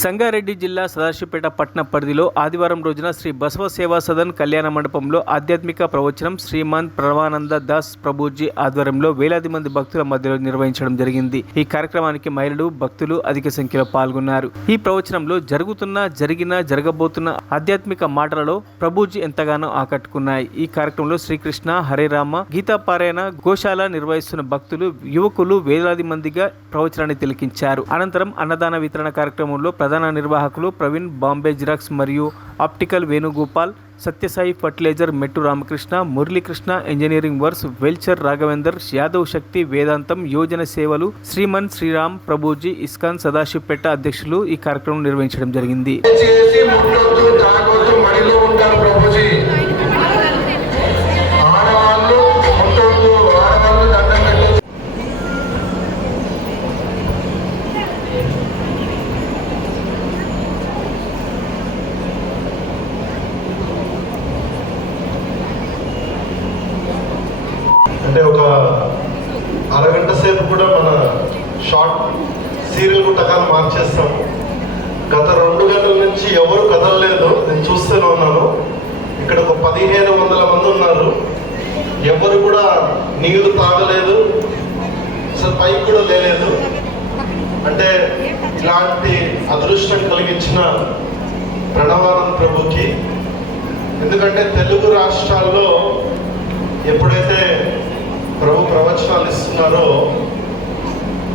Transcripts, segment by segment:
సంగారెడ్డి జిల్లా సదాశివపేట పట్టణ పరిధిలో ఆదివారం రోజున శ్రీ బసవ సేవా సదన్ కళ్యాణ మండపంలో ఆధ్యాత్మిక ప్రవచనం శ్రీమాన్ ప్రణవానంద దాస్ ప్రభుజీ ఆధ్వర్యంలో వేలాది మంది భక్తుల మధ్యలో నిర్వహించడం జరిగింది. ఈ కార్యక్రమానికి మహిళలు, భక్తులు అధిక సంఖ్యలో పాల్గొన్నారు. ఈ ప్రవచనంలో జరగబోతున్న ఆధ్యాత్మిక మాటలలో ప్రభుజీ ఎంతగానో ఆకట్టుకున్నాయి. ఈ కార్యక్రమంలో శ్రీకృష్ణ, హరేరామ, గీతాపారాయణ, గోశాల నిర్వహిస్తున్న భక్తులు, యువకులు వేలాది మందిగా ప్రవచనాన్ని తిలకించారు. అనంతరం అన్నదాన వితరణ కార్యక్రమంలో ప్రధాన నిర్వాహకులు ప్రవీణ్, బాంబే జిరాక్స్ మరియు ఆప్టికల్ వేణుగోపాల్, సత్యసాయి ఫర్టిలైజర్ మెట్టు Ramakrishna, Muralikrishna engineering works, vulture Raghavender, Yadav శక్తి వేదాంతం యోజన సేవలు, శ్రీమన్ శ్రీరామ్ ప్రభుజీ ఇస్కాన్ సదాశివపేట అధ్యక్షులు ఈ కార్యక్రమం నిర్వహించడం జరిగింది. అంటే ఒక అరగంట సేపు కూడా మన షార్ట్ సీరియల్ గుట్టకాలు మార్చేస్తాము. గత 2 గంటల నుంచి ఎవరు కదలలేదు, నేను చూస్తూనే ఉన్నాను. ఇక్కడ ఒక 1500 మంది ఉన్నారు. ఎవరు కూడా నీళ్లు తాగలేదు, అసలు పైకి కూడా లేదు. అంటే ఇలాంటి అదృష్టం కలిగించిన ప్రణవానంద ప్రభుకి, ఎందుకంటే తెలుగు రాష్ట్రాల్లో ఎప్పుడైతే ప్రభు ప్రవచనాలు ఇస్తున్నారో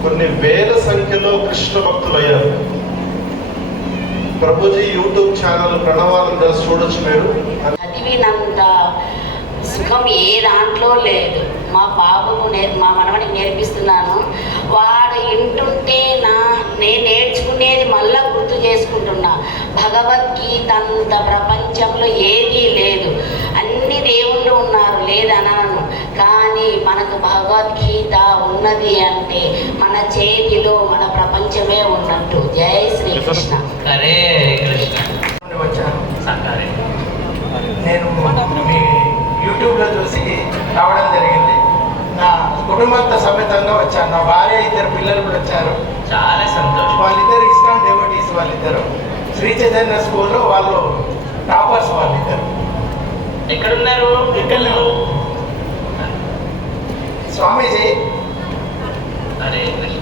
కొన్ని వేల సంఖ్యలో కృష్ణ భక్తులు అయ్యారు. ప్రభుజీ యూట్యూబ్ ఛానల్ ప్రణవానంద చూడొచ్చు మీరు. చదివినంత సుఖం ఏ దాంట్లో లేదు. మా బాబుకు మా మనవనికి నేర్పిస్తున్నాను. వాడు వింటుంటే నేను నేర్చుకునేది మళ్ళా గుర్తు చేసుకుంటున్నా. భగవద్గీత అంత ప్రపంచంలో ఏదీ లేదు. అన్ని దేవుళ్ళు ఉన్నారు, లేదనను. కానీ మనకు భగవద్గీత ఉన్నది అంటే మన చేతిలో మన ప్రపంచమే ఉన్నట్టు. జై శ్రీకృష్ణ. హరే కృష్ణ. వచ్చాను నేను మీ యూట్యూబ్లో చూసి రావడం జరిగింది. నా కుటుంబంతో సమేతంగా వచ్చాను. నా భార్య, 2 పిల్లలు కూడా వచ్చారు. చాలా సంతోషం. వాళ్ళిద్దరు ఇస్కాన్ డెవోటీస్. వాళ్ళిద్దరు శ్రీ చైతన్య స్కూల్లో వాళ్ళు టాపర్స్. వాళ్ళిద్దరు ఎక్కడున్నారు? ఇక్కడ స్వామీజీ. హరే కృష్ణ.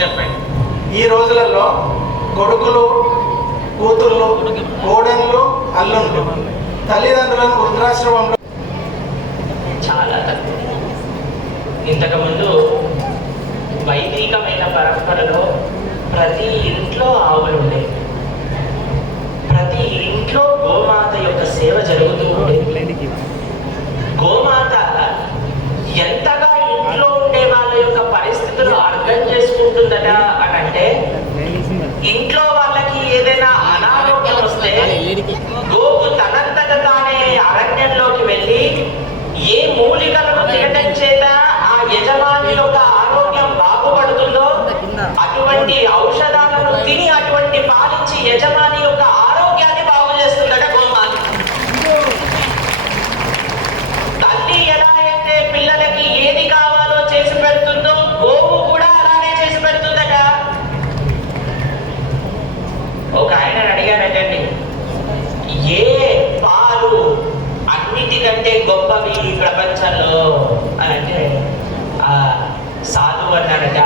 చెప్పండి. ఈ రోజులలో కొడుకులు, కూతుళ్ళు, కోడళ్ళు, అల్లుళ్ళు తల్లిదండ్రులను వృద్ధాశ్రమంలో చాలా తక్కువ. ఇంతకుముందు వైదికమైన పరంపరలో ప్రతి ఇంట్లో ఆవులు ఉండేవి. ప్రతి ఇంట్లో గోమాత యొక్క సేవ జరుగుతూ ఉండేది. గోమాత ఎంతగా ఇంట్లో ఉండే వాళ్ళ యొక్క పరిస్థితులు అర్థం చేసుకుంటుందట అనంటే, ఇంట్లో వాళ్ళకి ఏదైనా అనారోగ్యం వస్తే గోవు తనంతట తానే అరణ్యంలోకి వెళ్ళి ఏ మూలికలను తినటం చేత ఆ యజమాని యొక్క ఆరోగ్యం బాగుపడుతుందో అటువంటి ఔషధాలను తిని అటువంటి పాలించి యజమాని యొక్క ఆరోగ్యాన్ని బాగు చేస్తుందట గోమాత. తల్లి ఎలా అయితే పిల్లలకి ఏది కావాలో చేసి పెడుతుందో గోవు కూడా అలానే చేసి పెడుతుందట. ఒక ఆయన అడిగానటండి, ఏ పాలు అన్నిటికంటే గొప్పవి ఈ ప్రపంచంలో అని అంటే సాధువు అన్నాడట,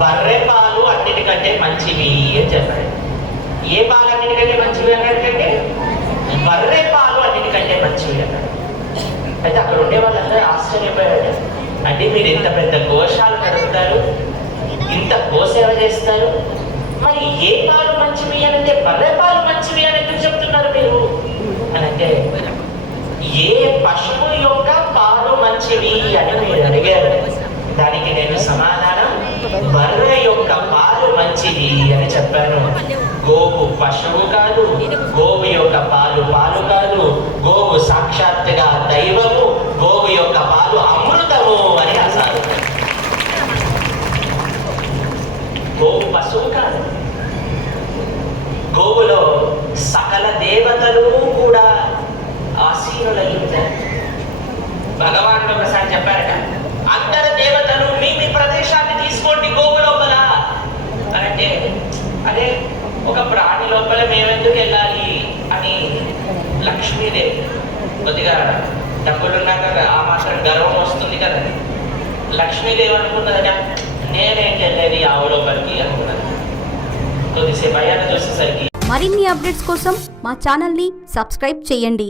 బర్రె పాలు అన్నిటికంటే మంచివి అని చెప్పాడు. ఏ పాలు అన్నిటికంటే మంచివి అన్నాడంటే బర్రె పాలు అన్నిటికంటే మంచివి అన్నాడు. అయితే అక్కడ ఉండే వాళ్ళందరూ ఆశ్చర్యపోయాడు. అంటే మీరు ఇంత పెద్ద గోశాలు నడుపుతారు, ఇంత గోసేవ చేస్తారు, మరి ఏ పాలు మంచివి అని అంటే బర్రె పాలు మంచివి అని ఎందుకు చెప్తున్నారు మీరు అని అంటే, ఏ పశువు యొక్క పాలు మంచివి అని మీరు అడిగారు. దానికి నేను సమాధానం బర్రె యొక్క పాలు మంచిది అని చెప్పాను. గోవు పశువు కాదు, గోవు యొక్క పాలు కాదు, గోవు సాక్షాత్తుగా దైవము, గోవు యొక్క పాలు అమృతము అని అసారు. గోవు పశువు కాదు. గోవులో సకల దేవతలు కూడా ఆసీనులై ఉంటారు. భగవానుడు ఒకసారి చెప్పారట, అందరు దేవతలు మీ ప్రదేశాన్ని తీసుకోండి గోవు లోపల అని అంటే, అదే కొద్దిగా డబ్బులున్నాక ఆ మాత్రం గర్వం వస్తుంది కదా. లక్ష్మీదేవి అనుకున్నదట, నేనేంటి వెళ్ళేది ఆవు లోపలికి అనుకున్నది. కొద్దిసేపు అయ్యాక చూసేసరికి మరిన్ని అప్డేట్స్ కోసం మా ఛానల్ని సబ్స్క్రైబ్ చేయండి.